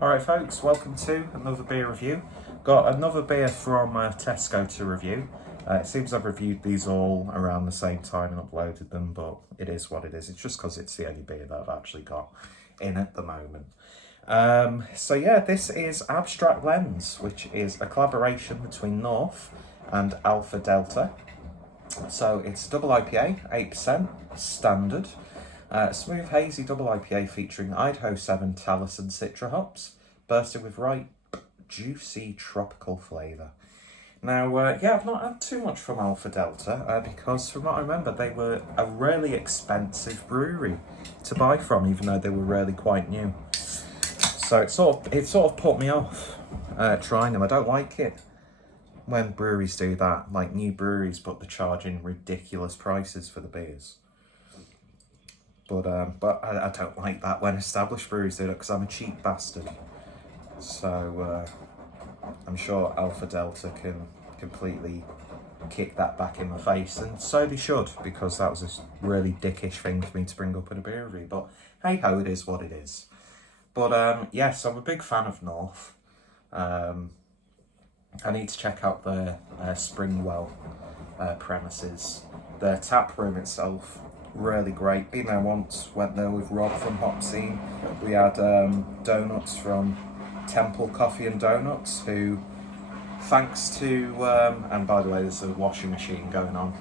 Alright folks, welcome to another beer review. Got another beer from Tesco to review. It seems I've reviewed these all around the same time and uploaded them, but it is what it is. It's just because it's the only beer that I've actually got in at the moment. So yeah, this is Abstract Lens, which is a collaboration between North and Alpha Delta. So it's a double IPA, 8%, standard. Smooth hazy double IPA featuring Idaho 7 Talus and Citra hops, bursted with ripe, juicy tropical flavour. Now, yeah, I've not had too much from Alpha Delta because from what I remember, they were a really expensive brewery to buy from, even though they were really quite new. So it sort of put me off trying them. I don't like it when breweries do that, like new breweries, but they're charging ridiculous prices for the beers. But I don't like that when established breweries do it because I'm a cheap bastard. So I'm sure Alpha Delta can completely kick that back in my face, and so they should, because that was a really dickish thing for me to bring up in a beer review. But hey ho, it is what it is. But yes, I'm a big fan of North. I need to check out their Springwell premises. Their tap room itself, really great. Been there once, went there with Rob from Hop Scene. We had donuts from Temple Coffee and Donuts, who, thanks to, and by the way, there's a washing machine going on,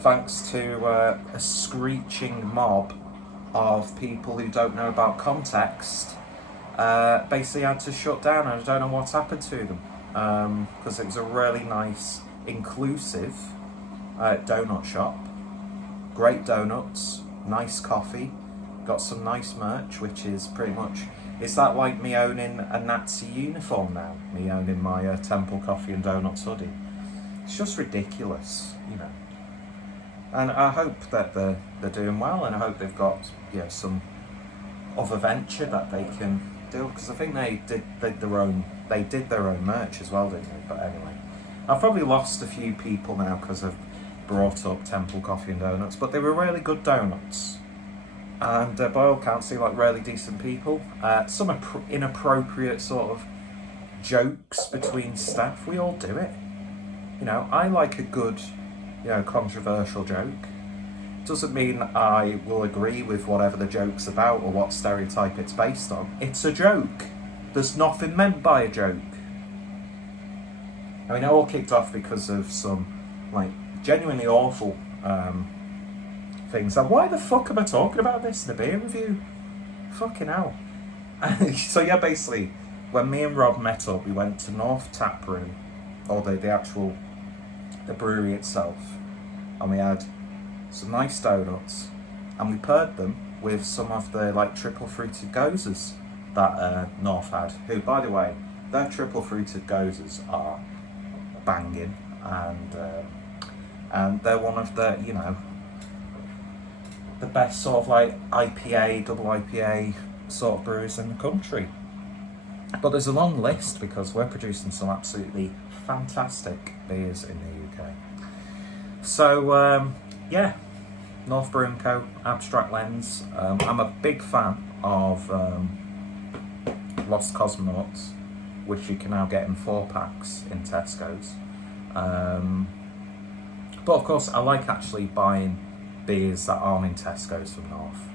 thanks to a screeching mob of people who don't know about context, basically had to shut down, and I don't know what's happened to them, because it was a really nice, inclusive donut shop. Great donuts, nice coffee, got some nice merch, which is pretty much, is that like me owning a Nazi uniform now? Me owning my Temple Coffee and Donuts hoodie? It's just ridiculous, you know. And I hope that they're doing well, and I hope they've got, you know, some other venture that they can do, because I think they did their own merch as well, didn't they? But anyway, I've probably lost a few people now because I've brought up Temple Coffee and Donuts, but they were really good donuts, and by all accounts they like really decent people. Some inappropriate sort of jokes between staff, we all do it, you know. I like a good, you know, controversial joke. Doesn't mean I will agree with whatever the joke's about or what stereotype it's based on. It's a joke. There's nothing meant by a joke. I mean, it all kicked off because of some, like, genuinely awful things. And why the fuck am I talking about this in a beer review? Fucking hell. So yeah, basically, when me and Rob met up, we went to North Tap Room, or the brewery itself, and we had some nice donuts, and we paired them with some of the like triple fruited gozers that North had, who, by the way, their triple fruited gozers are banging, and they're one of the, you know, the best sort of like IPA, double IPA sort of breweries in the country. But there's a long list because we're producing some absolutely fantastic beers in the UK. So yeah, North Brewing Co, Abstract Lens. I'm a big fan of Lost Cosmonauts, which you can now get in 4-packs in Tesco's. But of course, I like actually buying beers that aren't in Tesco's from North.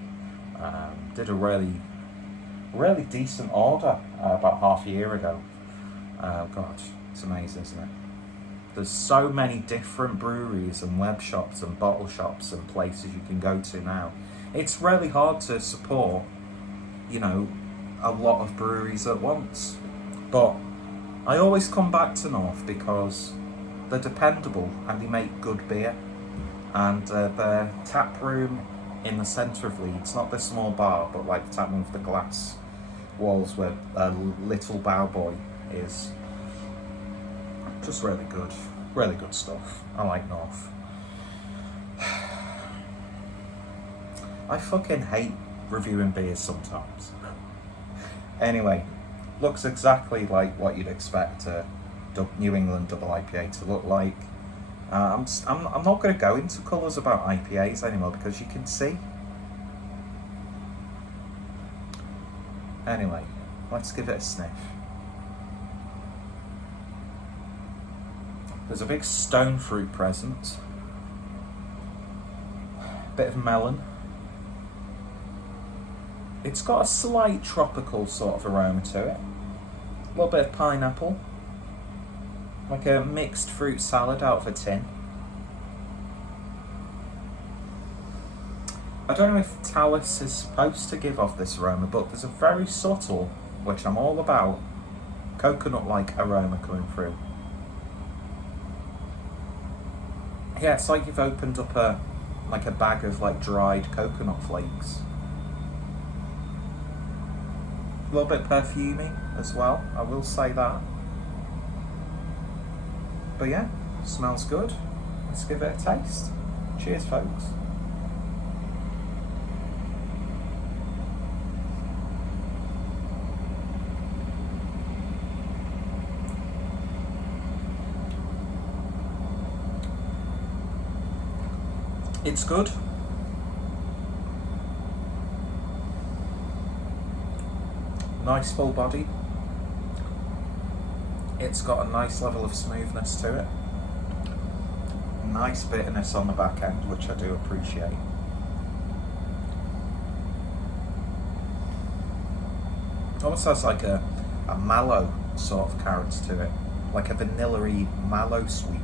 Did a really decent order about half a year ago. God, it's amazing, isn't it? There's so many different breweries and web shops and bottle shops and places you can go to now. It's really hard to support, you know, a lot of breweries at once. But I always come back to North because they're dependable and they make good beer. And their tap room in the centre of Leeds, not the small bar, but like the tap room with the glass walls where Little Bow Boy is, just really good stuff. I like North. I fucking hate reviewing beers sometimes. Anyway, looks exactly like what you'd expect a New England double IPA to look like. I'm not going to go into colours about IPAs anymore because you can see. Anyway, Let's give it a sniff. There's a big stone fruit present. Bit of melon. It's got a slight tropical sort of aroma to it. A little bit of pineapple. Like a mixed fruit salad out of a tin. I don't know if Talus is supposed to give off this aroma, but there's a very subtle, which I'm all about, coconut-like aroma coming through. Yeah, it's like you've opened up a bag of like dried coconut flakes. A little bit perfumey as well, I will say that. But yeah, smells good. Let's give it a taste. Cheers, folks. It's good. Nice full body. It's got a nice level of smoothness to it. Nice bitterness on the back end, which I do appreciate. Almost has like a mallow sort of character to it. Like a vanilla-y mallow sweet.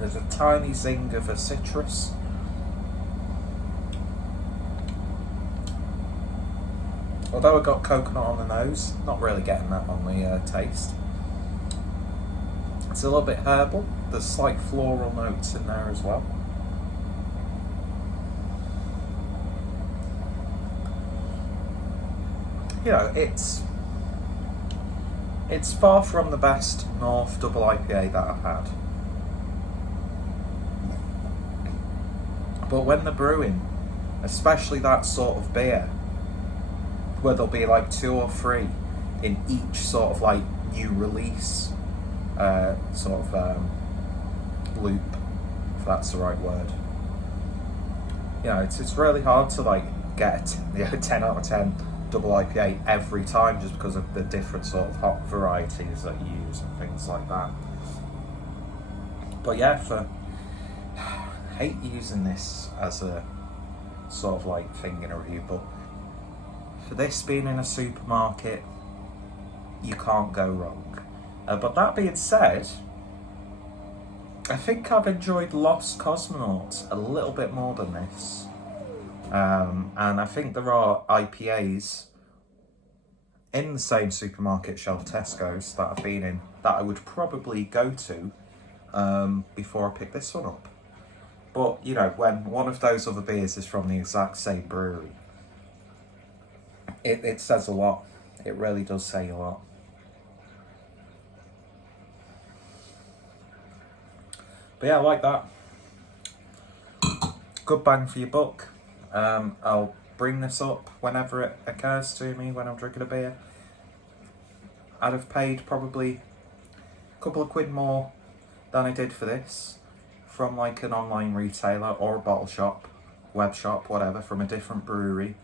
There's a tiny zing of a citrus. Although I got coconut on the nose, not really getting that on the taste. It's a little bit herbal. There's slight floral notes in there as well. You know, it's far from the best North double IPA that I've had. But when they're brewing, especially that sort of beer, where there'll be like 2 or 3 in each sort of like new release loop, if that's the right word. You know, it's really hard to like get 10 out of 10 double IPA every time, just because of the different sort of hop varieties that you use and things like that. But yeah, I hate using this as a sort of like thing in a review, but for this being in a supermarket, you can't go wrong. But that being said, I think I've enjoyed Lost Cosmonauts a little bit more than this. And I think there are IPAs in the same supermarket shelf, Tesco's, that I've been in, that I would probably go to before I pick this one up. But, you know, when one of those other beers is from the exact same brewery, it says a lot. It really does say a lot. But yeah, I like that. Good bang for your buck. I'll bring this up whenever it occurs to me when I'm drinking a beer. I'd have paid probably a couple of quid more than I did for this from like an online retailer or a bottle shop, web shop, whatever, from a different brewery,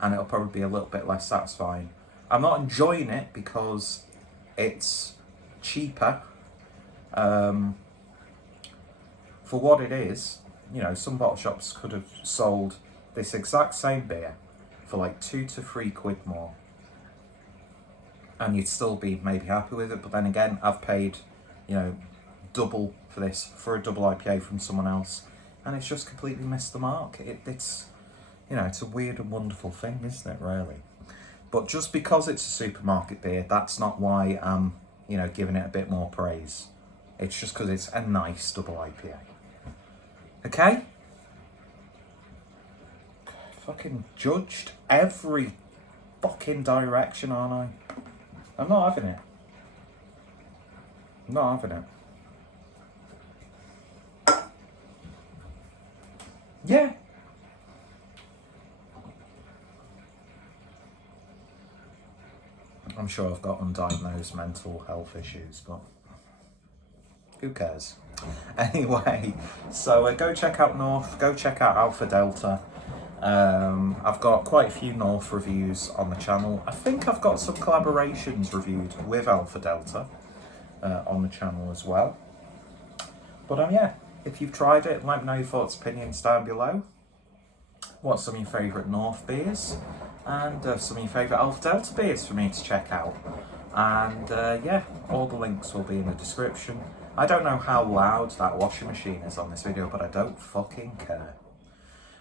and it'll probably be a little bit less satisfying. I'm not enjoying it because it's cheaper. For what it is, you know, some bottle shops could have sold this exact same beer for like 2 to 3 quid more, and you'd still be maybe happy with it. But then again, I've paid, you know, double for this for a double IPA from someone else, and it's just completely missed the mark. It's, you know, it's a weird and wonderful thing, isn't it, really? But just because it's a supermarket beer, that's not why I'm, you know, giving it a bit more praise. It's just because it's a nice double IPA. Okay? Fucking judged every fucking direction, aren't I? I'm not having it. I'm not having it. Yeah. I'm sure I've got undiagnosed mental health issues, but who cares? Anyway, so go check out North, go check out Alpha Delta. I've got quite a few North reviews on the channel. I think I've got some collaborations reviewed with Alpha Delta on the channel as well. But yeah, if you've tried it, let me know your thoughts, opinions down below. What's some of your favourite North beers? And some of your favourite Alpha Delta beers for me to check out. And yeah, all the links will be in the description. I don't know how loud that washing machine is on this video, but I don't fucking care.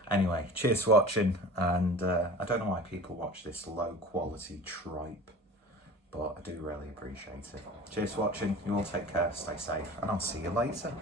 Anyway, cheers for watching, and I don't know why people watch this low quality tripe, but I do really appreciate it. Cheers for watching, you all take care, stay safe, and I'll see you later.